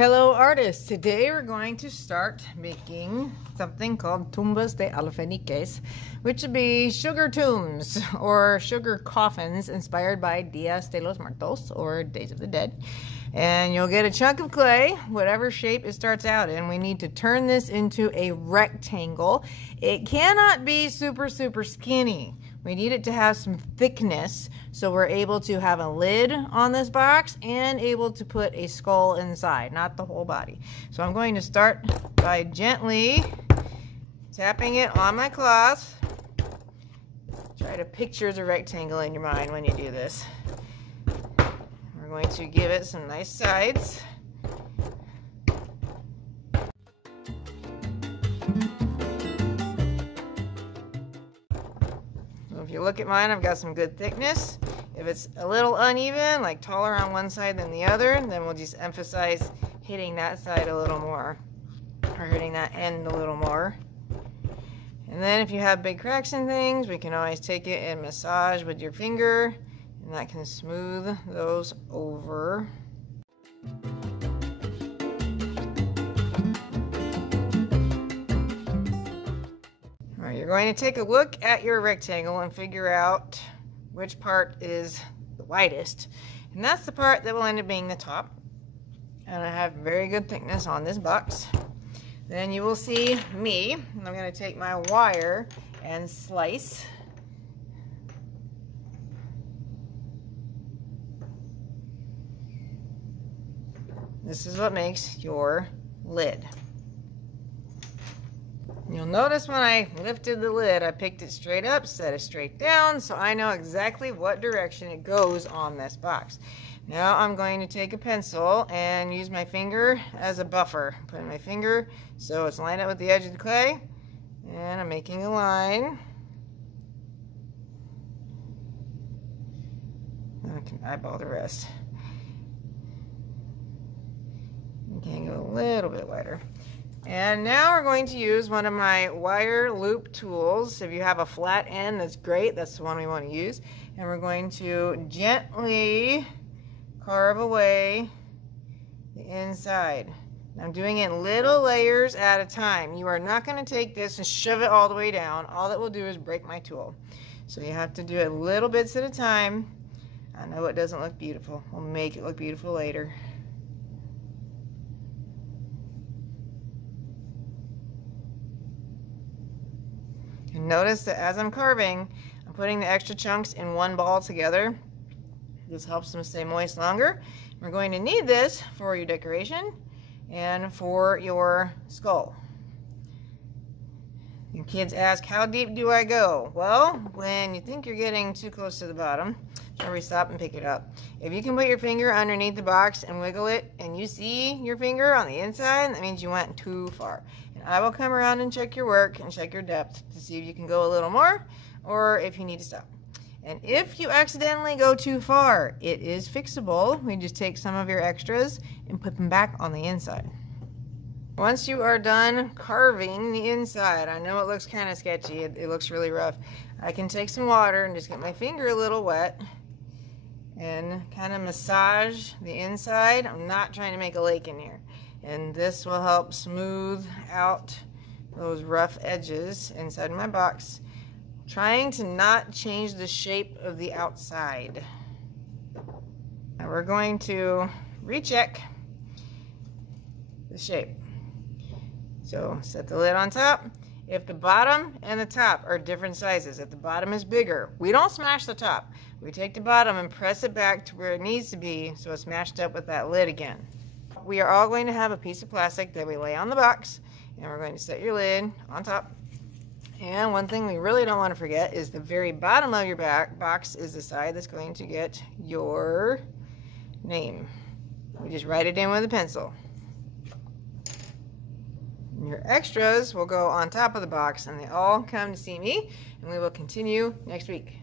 Hello artists, today we're going to start making something called Tombas de Alfeniques, which would be sugar tombs or sugar coffins inspired by Dias de los Muertos or Days of the Dead. And you'll get a chunk of clay, whatever shape it starts out in. We need to turn this into a rectangle. It cannot be super skinny. We need it to have some thickness so we're able to have a lid on this box and able to put a skull inside, not the whole body. So I'm going to start by gently tapping it on my cloth. Try to picture the rectangle in your mind when you do this. We're going to give it some nice sides. If you look at mine, I've got some good thickness. If it's a little uneven, like taller on one side than the other, then we'll just emphasize hitting that side a little more, or hitting that end a little more. And then if you have big cracks and things, we can always take it and massage with your finger, and that can smooth those over. You're going to take a look at your rectangle and figure out which part is the widest. And that's the part that will end up being the top. And I have very good thickness on this box. Then you will see me. I'm going to take my wire and slice. This is what makes your lid. You'll notice when I lifted the lid, I picked it straight up, set it straight down, so I know exactly what direction it goes on this box. Now I'm going to take a pencil and use my finger as a buffer. Put in my finger so it's lined up with the edge of the clay, and I'm making a line. I can eyeball the rest. You can go a little bit wider. And now we're going to use one of my wire loop tools. If you have a flat end, that's great. That's the one we want to use. And we're going to gently carve away the inside. I'm doing it in little layers at a time. You are not going to take this and shove it all the way down. All that will do is break my tool. So you have to do it little bits at a time. I know it doesn't look beautiful. We'll make it look beautiful later. And notice that as I'm carving, I'm putting the extra chunks in one ball together. This helps them stay moist longer. We're going to need this for your decoration and for your skull. And kids ask, how deep do I go? Well, when you think you're getting too close to the bottom, we stop and pick it up. If you can put your finger underneath the box and wiggle it, and you see your finger on the inside, that means you went too far. And I will come around and check your work and check your depth to see if you can go a little more or if you need to stop. And if you accidentally go too far, it is fixable. We just take some of your extras and put them back on the inside. Once you are done carving the inside, I know it looks kind of sketchy, it looks really rough. I can take some water and just get my finger a little wet and kind of massage the inside. I'm not trying to make a lake in here. And this will help smooth out those rough edges inside my box. Trying to not change the shape of the outside. Now we're going to recheck the shape. So set the lid on top. If the bottom and the top are different sizes, if the bottom is bigger, we don't smash the top. We take the bottom and press it back to where it needs to be so it's matched up with that lid again. We are all going to have a piece of plastic that we lay on the box, and we're going to set your lid on top. And one thing we really don't want to forget is the very bottom of your box is the side that's going to get your name. We just write it in with a pencil. Your extras will go on top of the box, and they all come to see me, and we will continue next week.